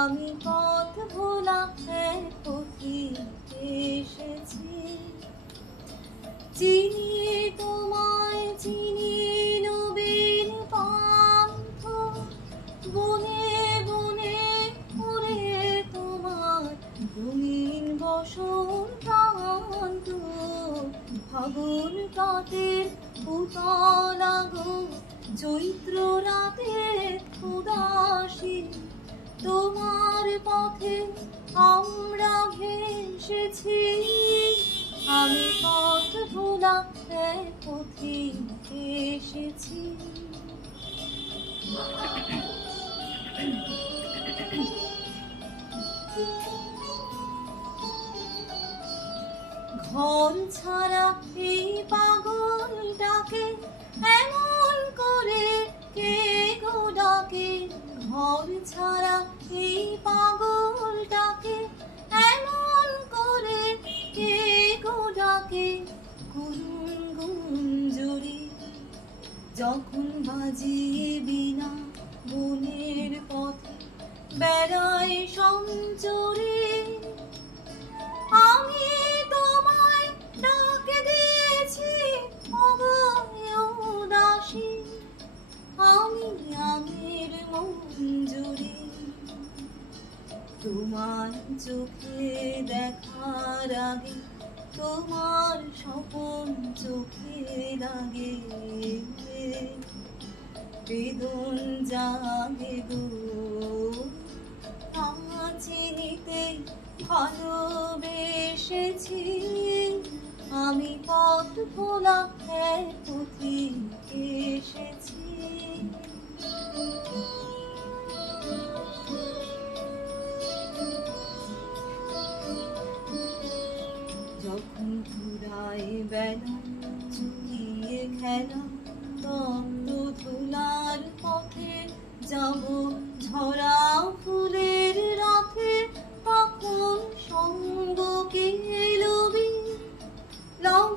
আমি পথ ভোলা এক পথিক এসেছি। চিনি তোমায় চিনি নবীন পান্থ, বনে বনে ঘুরে তোমার রঙিন বসন্তান্ত। ফাগুন কাতের উতলা গো চৈত্র রাতের উদাসী, তোমার পথে আমরা ভেসেছি। আমি পথ ভোলা এক পথিক এসেছি। ঘর ছাড়া এই পাগলটাকে এমন করে কে গো ডাকে? ঘর ছাড়া এই পাগলটাকে এমন করে কে গো ডাকে? গুঞ্জরি যখন বাজিয়ে বিনা বনের পথে বেড়ায় সঞ্চরে, আমি তোমায় ডাকে দিয়েছি উদাসী। আমি আমের মঞ্জুরি তোমার চোখে দেখার আগে, তোমার স্বপন চোখে লাগে বেদন জাগে গো। চিনিতে ভালোবেসেছি। আমি পথ ভোলা এক পথিক এসেছি। যখন ঘুরায় বেলা চুকিয়ে খেলা, তপ্ত ধুলার পথে যাব ঝরা ফুলের রথে, তখন সঙ্গ কে লবি লব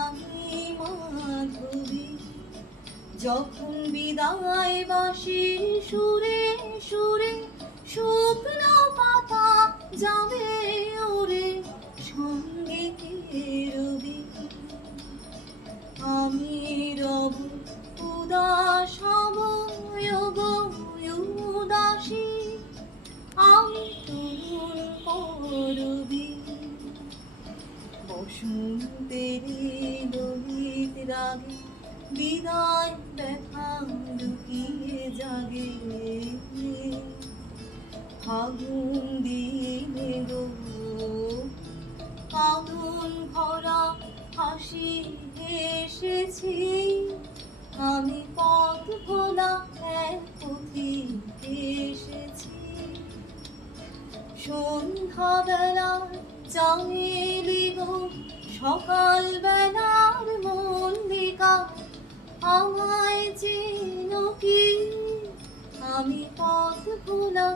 আমি মাধবী। যখন বিদায় বাঁশির সুরে সুরে শুকনো পাতা যাবে ওরে, সঙ্গে কে রবি? আমি রব উদাস উদাসী। আমি তরুণ করবি বসন্তের লোহিত রাগে, বিদায় ব্যথা লুকিয়ে জাগে। ফাগুন দিনে গো ফাগুন ভরা হাসি এসেছি। আমি পথ ভোলা এক পথিক এসেছি। সন্ধ্যা বেলার চামেলি গো সকাল বেলার মল্লিকা, আমায় চেনো কি? আমি পথ ভোলা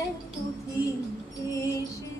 এক পথিক এসেছি।